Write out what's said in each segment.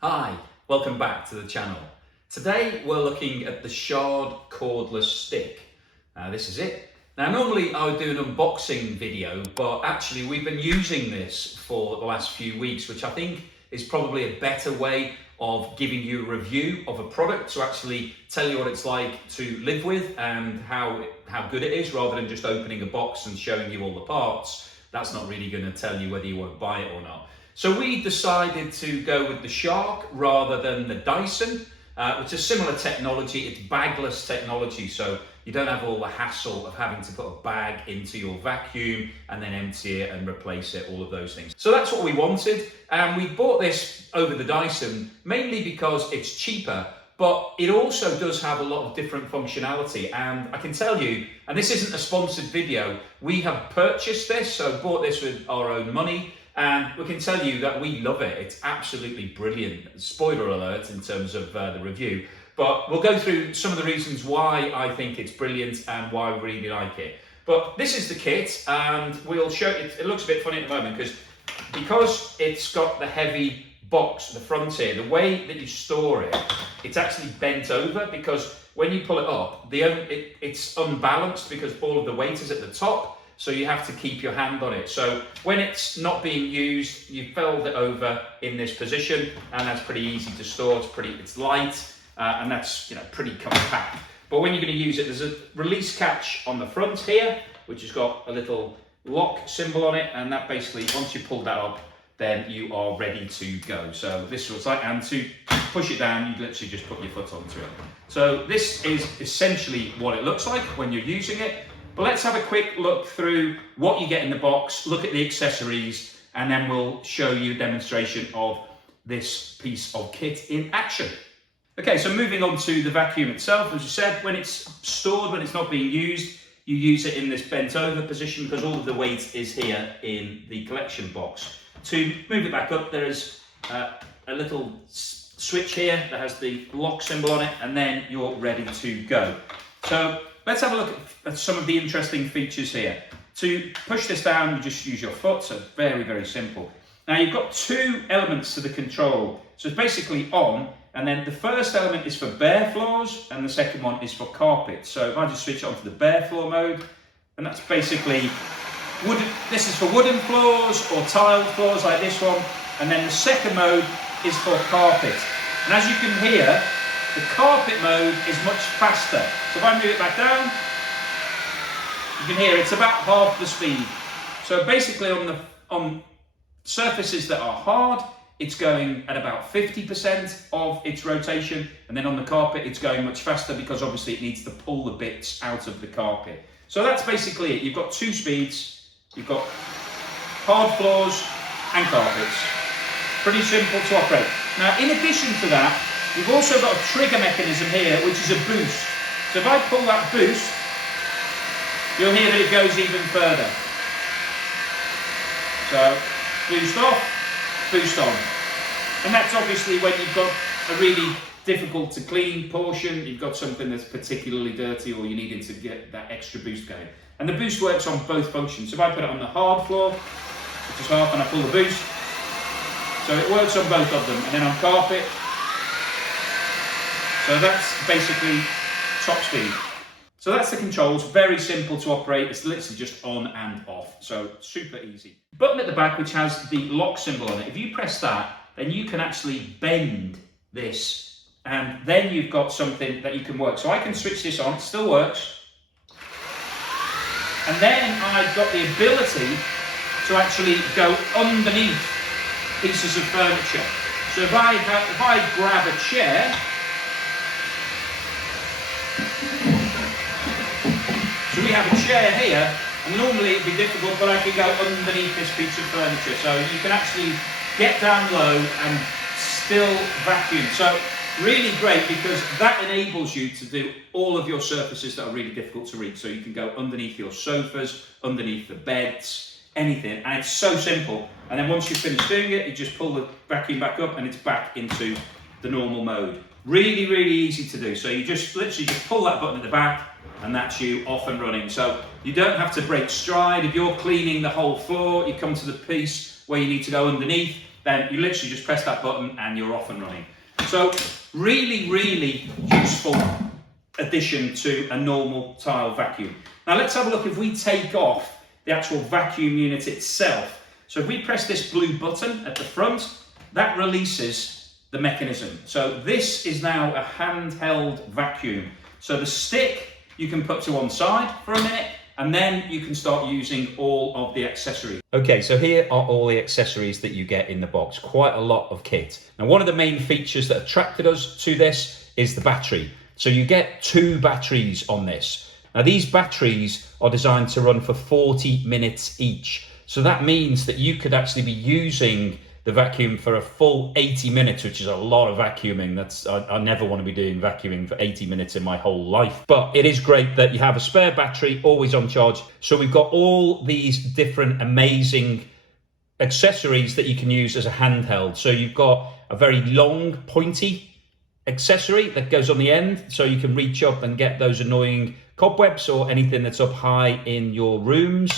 Hi, welcome back to the channel. Today we're looking at the Shard cordless stick. This is it. Now normally I would do an unboxing video, but actually we've been using this for the last few weeks, which I think is probably a better way of giving you a review of a product, to actually tell you what it's like to live with and how good it is, rather than just opening a box and showing you all the parts. That's not really going to tell you whether you want to buy it or not. So we decided to go with the Shark rather than the Dyson, which is similar technology. It's bagless technology, so you don't have all the hassle of having to put a bag into your vacuum and then empty it and replace it, all of those things. So that's what we wanted, and we bought this over the Dyson mainly because it's cheaper, but it also does have a lot of different functionality. And I can tell you, and this isn't a sponsored video, we have purchased this, so bought this with our own money. And we can tell you that we love it. It's absolutely brilliant. Spoiler alert in terms of the review. But we'll go through some of the reasons why I think it's brilliant and why we really like it. But this is the kit, and we'll show it. It looks a bit funny at the moment because it's got the heavy box at the front here. The way that you store it, it's actually bent over, because when you pull it up, it's unbalanced because all of the weight is at the top. So you have to keep your hand on it. So when it's not being used, you fold it over in this position, and that's pretty easy to store. It's light, and that's pretty compact. But when you're going to use it, there's a release catch on the front here, which has got a little lock symbol on it, and that basically, once you pull that up, then you are ready to go. So this was like, and to push it down, you literally just put your foot onto it. So this is essentially what it looks like when you're using it. But let's have a quick look through what you get in the box, look at the accessories, and then we'll show you a demonstration of this piece of kit in action. Okay, so moving on to the vacuum itself. As you said, when it's stored, when it's not being used, you use it in this bent over position because all of the weight is here in the collection box. To move it back up, there is a little switch here that has the lock symbol on it, and then you're ready to go. So let's have a look at some of the interesting features here. To push this down, you just use your foot, so very, very simple. Now you've got two elements to the control. So it's basically on, and then the first element is for bare floors, and the second one is for carpet. So if I just switch it onto the bare floor mode, and that's basically wooden. This is for wooden floors or tiled floors like this one, and then the second mode is for carpet. And as you can hear, the carpet mode is much faster. So if I move it back down, you can hear it's about half the speed. So basically on surfaces that are hard, it's going at about 50% of its rotation, and then on the carpet it's going much faster because obviously it needs to pull the bits out of the carpet. So that's basically it. You've got two speeds. You've got hard floors and carpets. Pretty simple to operate. Now in addition to that, we've also got a trigger mechanism here, which is a boost. So if I pull that boost, you'll hear that it goes even further. So boost off, boost on. And that's obviously when you've got a really difficult to clean portion, you've got something that's particularly dirty, or you needed to get that extra boost going. And the boost works on both functions. So if I put it on the hard floor, which is half, and I pull the boost, so it works on both of them. And then on carpet, so that's basically top speed. So that's the controls, very simple to operate. It's literally just on and off, so super easy. Button at the back which has the lock symbol on it. If you press that, then you can actually bend this, and then you've got something that you can work. So I can switch this on, it still works. And then I've got the ability to actually go underneath pieces of furniture. So if I grab a chair, so we have a chair here, and normally it'd be difficult, but I can go underneath this piece of furniture. So you can actually get down low and still vacuum. So really great, because that enables you to do all of your surfaces that are really difficult to reach. So you can go underneath your sofas, underneath the beds, anything, and it's so simple. And then once you've finished doing it, you just pull the vacuum back up and it's back into the normal mode. Really, really easy to do. So you just literally just pull that button at the back, and that's you off and running. So you don't have to break stride. If you're cleaning the whole floor, you come to the piece where you need to go underneath, then you literally just press that button and you're off and running. So really, really useful addition to a normal tile vacuum. Now let's have a look if we take off the actual vacuum unit itself. So if we press this blue button at the front, that releases the mechanism. So this is now a handheld vacuum. So the stick you can put to one side for a minute, and then you can start using all of the accessories. Okay, so here are all the accessories that you get in the box. Quite a lot of kit. Now, one of the main features that attracted us to this is the battery. So you get 2 batteries on this. Now, these batteries are designed to run for 40 minutes each. So that means that you could actually be using the vacuum for a full 80 minutes, which is a lot of vacuuming. I never want to be doing vacuuming for 80 minutes in my whole life. But it is great that you have a spare battery always on charge. So we've got all these different amazing accessories that you can use as a handheld. So you've got a very long, pointy accessory that goes on the end, so you can reach up and get those annoying cobwebs or anything that's up high in your rooms.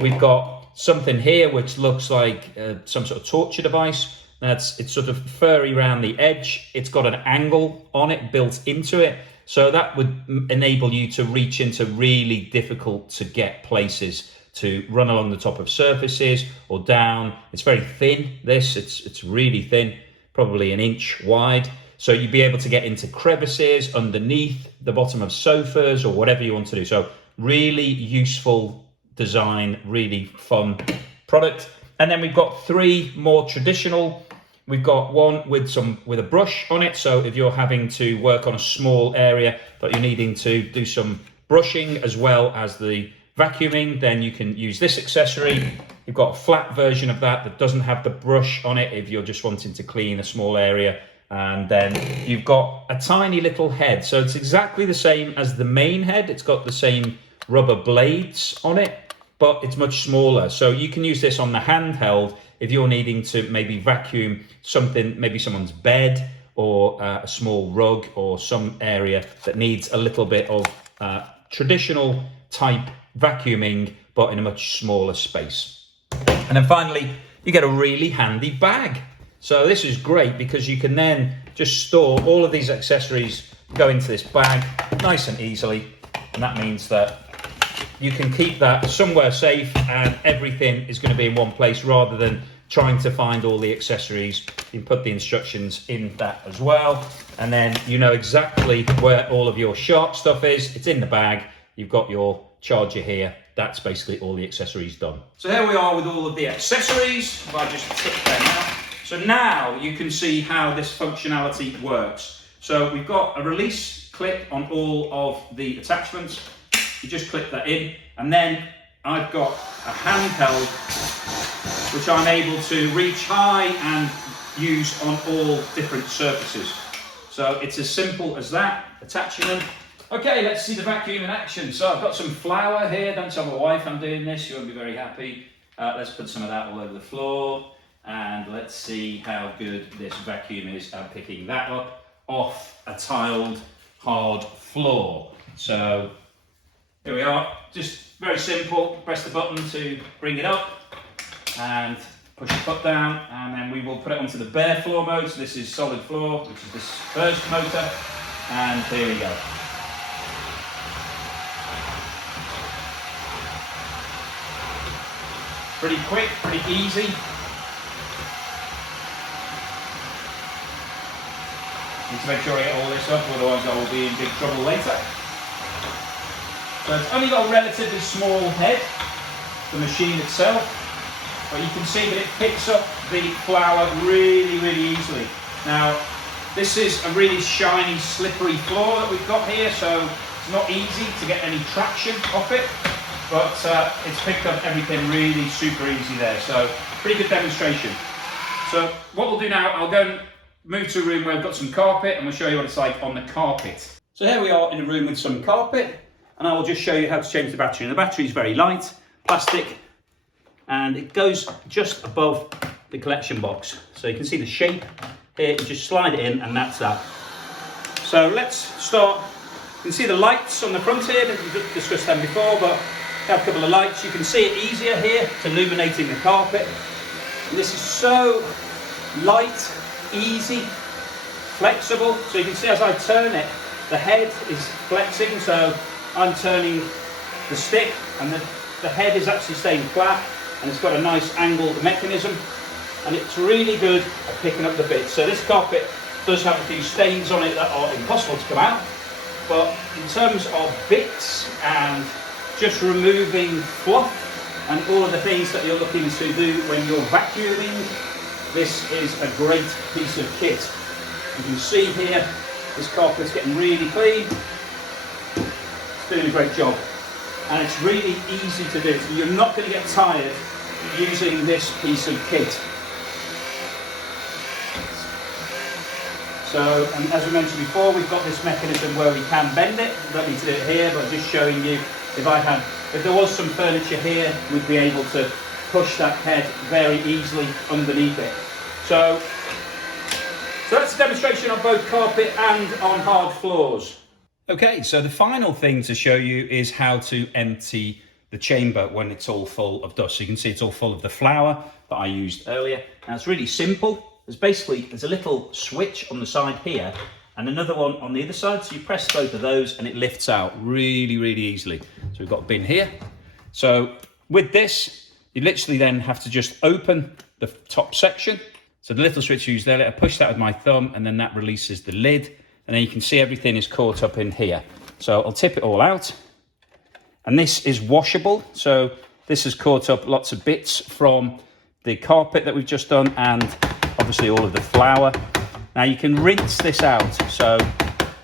We've got something here which looks like some sort of torture device. It's sort of furry around the edge. It's got an angle on it built into it, so that would enable you to reach into really difficult to get places, to run along the top of surfaces or down. It's very thin, it's really thin, probably an inch wide. So you'd be able to get into crevices underneath the bottom of sofas or whatever you want to do. So really useful design, really fun product. And then we've got 3 more traditional. We've got one with a brush on it. So if you're having to work on a small area, but you're needing to do some brushing as well as the vacuuming, then you can use this accessory. You've got a flat version of that doesn't have the brush on it if you're just wanting to clean a small area. And then you've got a tiny little head. So it's exactly the same as the main head. It's got the same rubber blades on it, but it's much smaller. So you can use this on the handheld if you're needing to maybe vacuum something, maybe someone's bed or a small rug or some area that needs a little bit of traditional type vacuuming, but in a much smaller space. And then finally, you get a really handy bag. So this is great because you can then just store all of these accessories, go into this bag nice and easily. And that means that you can keep that somewhere safe and everything is going to be in one place rather than trying to find all the accessories. You can put the instructions in that as well. And then you know exactly where all of your sharp stuff is. It's in the bag. You've got your charger here. That's basically all the accessories done. So here we are with all of the accessories. If I just click them out. So now you can see how this functionality works. So we've got a release clip on all of the attachments. You just click that in, and then I've got a handheld which I'm able to reach high and use on all different surfaces. So it's as simple as that, attaching them. Okay, let's see the vacuum in action. So I've got some flour here. Don't tell my wife I'm doing this, she won't be very happy. Let's put some of that all over the floor. And let's see how good this vacuum is at picking that up off a tiled hard floor. So here we are, just very simple. Press the button to bring it up and push the foot down, and then we will put it onto the bare floor mode. So this is solid floor, which is this first motor, and here we go. Pretty quick, pretty easy. Need to make sure I get all this up, otherwise I will be in big trouble later. So it's only got a relatively small head, the machine itself, but you can see that it picks up the flour really, really easily. Now, this is a really shiny, slippery floor that we've got here, so it's not easy to get any traction off it, but it's picked up everything really super easy there, so pretty good demonstration. So what we'll do now, I'll go and move to a room where I've got some carpet and we'll show you what it's like on the carpet. So here we are in a room with some carpet, and I will just show you how to change the battery. And the battery is very light, plastic, and it goes just above the collection box. So you can see the shape here, you just slide it in and that's that. So let's start. You can see the lights on the front here, we've discussed them before, but we have a couple of lights. You can see it easier here, it's illuminating the carpet. And this is so light, easy, flexible. So you can see as I turn it, the head is flexing, so I'm turning the stick and the head is actually staying flat, and it's got a nice angled mechanism, and it's really good at picking up the bits. So this carpet does have a few stains on it that are impossible to come out, but in terms of bits and just removing fluff and all of the things that you're looking to do when you're vacuuming, this is a great piece of kit. You can see here, this carpet's getting really clean. It's doing a great job. And it's really easy to do. So you're not going to get tired using this piece of kit. So, and as we mentioned before, we've got this mechanism where we can bend it. We don't need to do it here, but just showing you, if there was some furniture here, we'd be able to push that head very easily underneath it. So that's a demonstration on both carpet and on hard floors. Okay, so the final thing to show you is how to empty the chamber when it's all full of dust. So you can see it's all full of the flour that I used earlier. Now it's really simple. There's a little switch on the side here and another one on the other side. So you press both of those and it lifts out really, really easily. So we've got a bin here. So with this, you literally then have to just open the top section. So the little switch you use there, I push that with my thumb and then that releases the lid. And then you can see everything is caught up in here. So I'll tip it all out. And this is washable. So this has caught up lots of bits from the carpet that we've just done and obviously all of the flour. Now you can rinse this out. So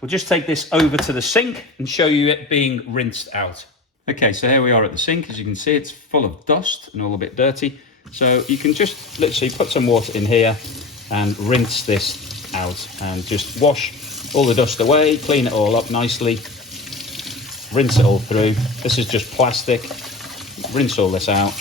we'll just take this over to the sink and show you it being rinsed out. Okay, so here we are at the sink. As you can see, it's full of dust and all a bit dirty. So you can just literally put some water in here and rinse this out and just wash all the dust away, clean it all up nicely, rinse it all through. This is just plastic. Rinse all this out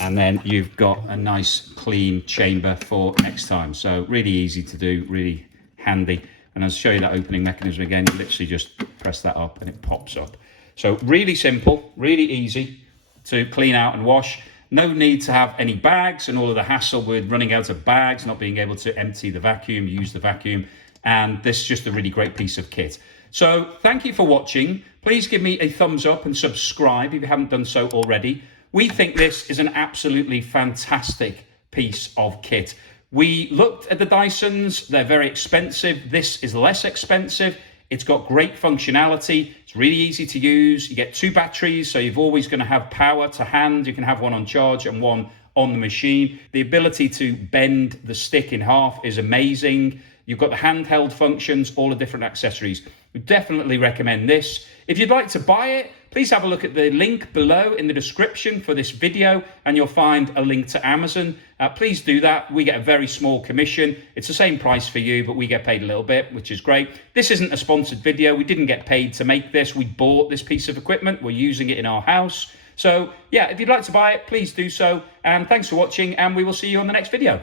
and then you've got a nice clean chamber for next time. So really easy to do, really handy. And I'll show you that opening mechanism again. You literally just press that up and it pops up. So really simple, really easy to clean out and wash. No need to have any bags and all of the hassle with running out of bags, not being able to empty the vacuum, use the vacuum. And this is just a really great piece of kit. So thank you for watching. Please give me a thumbs up and subscribe if you haven't done so already. We think this is an absolutely fantastic piece of kit. We looked at the Dysons, they're very expensive. This is less expensive. It's got great functionality. It's really easy to use. You get 2 batteries, so you're always going to have power to hand. You can have one on charge and one on the machine. The ability to bend the stick in half is amazing. You've got the handheld functions, all the different accessories. We definitely recommend this. If you'd like to buy it, please have a look at the link below in the description for this video and you'll find a link to Amazon. Please do that. We get a very small commission. It's the same price for you, but we get paid a little bit, which is great. This isn't a sponsored video. We didn't get paid to make this. We bought this piece of equipment. We're using it in our house. So yeah, if you'd like to buy it, please do so. And thanks for watching and we will see you on the next video.